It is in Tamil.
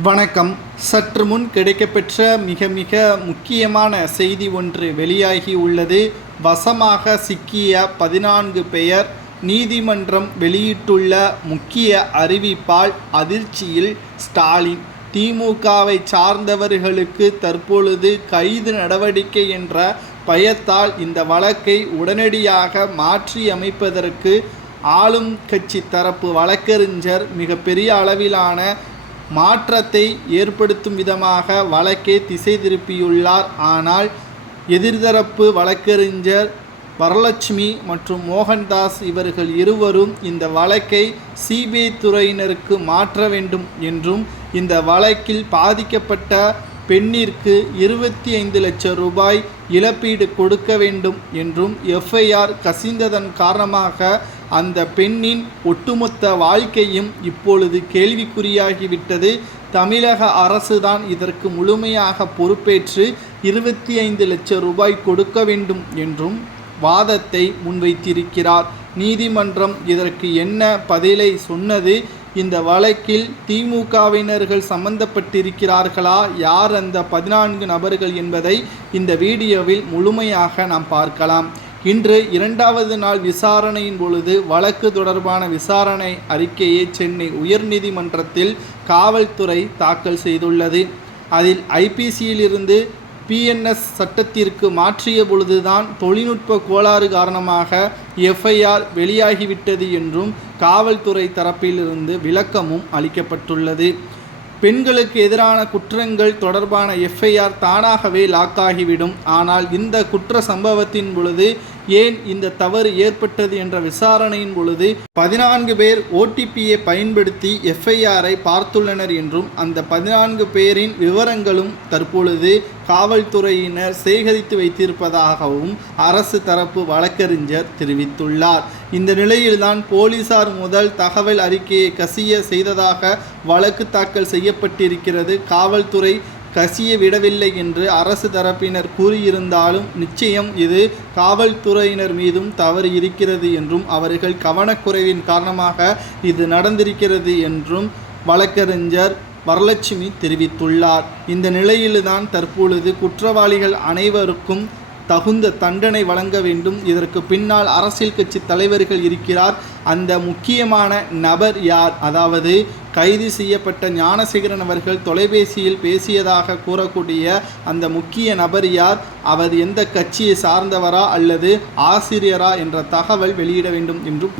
வணக்கம். சற்று முன் கிடைக்கப்பெற்ற மிக முக்கியமான செய்தி ஒன்று வெளியாகி உள்ளது. வசமாக சிக்கிய 14 பெயர். நீதிமன்றம் வெளியிட்டுள்ள முக்கிய அறிவிப்பால் அதிர்ச்சியில் ஸ்டாலின். திமுகவை சார்ந்தவர்களுக்கு தற்பொழுது கைது நடவடிக்கை என்ற பயத்தால் இந்த வழக்கை உடனடியாக மாற்றி அமைப்பதற்கு ஆளும் கட்சி தரப்பு வழக்கறிஞர் மிகப்பெரிய அளவிலான மாற்றத்தை ஏற்படுத்தும் விதமாக வழக்கை திசை திருப்பியுள்ளார். ஆனால் எதிர்தரப்பு வழக்கறிஞர் வரலட்சுமி மற்றும் மோகன்தாஸ் இவர்கள் இருவரும் இந்த வழக்கை சிபிஐ துறையினருக்கு மாற்ற வேண்டும் என்றும், இந்த வழக்கில் பாதிக்கப்பட்ட பெண்ணிற்கு 25 லட்சம் ரூபாய் இழப்பீடு கொடுக்க வேண்டும் என்றும், எஃப்ஐஆர் கசிந்ததன் காரணமாக அந்த பெண்ணின் ஒட்டுமொத்த வாழ்க்கையும் இப்பொழுது கேள்விக்குறியாகிவிட்டது. தமிழக அரசுதான் இதற்கு முழுமையாக பொறுப்பேற்று 25 லட்சம் ரூபாய் கொடுக்க வேண்டும் என்றும் வாதத்தை முன்வைத்திருக்கிறார். நீதிமன்றம் இதற்கு என்ன பதிலை சொன்னது? இந்த வழக்கில் திமுகவினர்கள் சம்பந்தப்பட்டிருக்கிறார்களா? யார் அந்த 14 நபர்கள் என்பதை இந்த வீடியோவில் முழுமையாக நாம் பார்க்கலாம். இன்று 2வது நாள் விசாரணையின் பொழுது வழக்கு தொடர்பான விசாரணை அறிக்கையை சென்னை உயர்நீதிமன்றத்தில் காவல்துறை தாக்கல் செய்துள்ளது. அதில் ஐபிசியிலிருந்து பிஎன்எஸ் சட்டத்திற்கு மாற்றிய பொழுதுதான் தொழில்நுட்ப கோளாறு காரணமாக எஃப்ஐஆர் வெளியாகிவிட்டது என்றும் காவல்துறை தரப்பிலிருந்து விளக்கமும் அளிக்கப்பட்டுள்ளது. பெண்களுக்கு எதிரான குற்றங்கள் தொடர்பான எஃப்ஐஆர் தானாகவே லாக்காகிவிடும். ஆனால் இந்த குற்ற சம்பவத்தின் பொழுது ஏன் இந்த தவறு ஏற்பட்டது என்ற விசாரணையின் பொழுது 14 பேர் ஓடிபியை பயன்படுத்தி எஃப்ஐஆரை பார்த்துள்ளனர் என்றும், அந்த 14 பேரின் விவரங்களும் தற்பொழுது காவல்துறையினர் சேகரித்து வைத்திருப்பதாகவும் அரசு தரப்பு வழக்கறிஞர் தெரிவித்துள்ளார். இந்த நிலையில்தான் போலீசார் முதல் தகவல் அறிக்கையை கசிய செய்ததாக வழக்கு தாக்கல் செய்யப்பட்டிருக்கிறது. காவல்துறை கசிய விடவில்லை என்று அரசு தரப்பினர் கூறியிருந்தாலும் நிச்சயம் இது காவல்துறையினர் மீதும் தவறு இருக்கிறது என்றும், அவர்கள் கவனக்குறைவின் காரணமாக இது நடந்திருக்கிறது என்றும் வழக்கறிஞர் வரலட்சுமி தெரிவித்துள்ளார். இந்த நிலையில்தான் தற்பொழுது குற்றவாளிகள் அனைவருக்கும் தகுந்த தண்டனை வழங்க வேண்டும். இதற்கு பின்னால் அரசியல் கட்சி தலைவர்கள் இருக்கிறார். அந்த முக்கியமான நபர் யார்? அதாவது கைது செய்யப்பட்ட ஞானசேகரன் அவர்கள் தொலைபேசியில் பேசியதாக கூறக்கூடிய அந்த முக்கிய நபர் யார்? அவர் எந்த கட்சியை சார்ந்தவரா அல்லது ஆசிரியரா என்ற தகவல் வெளியிட வேண்டும் என்றும்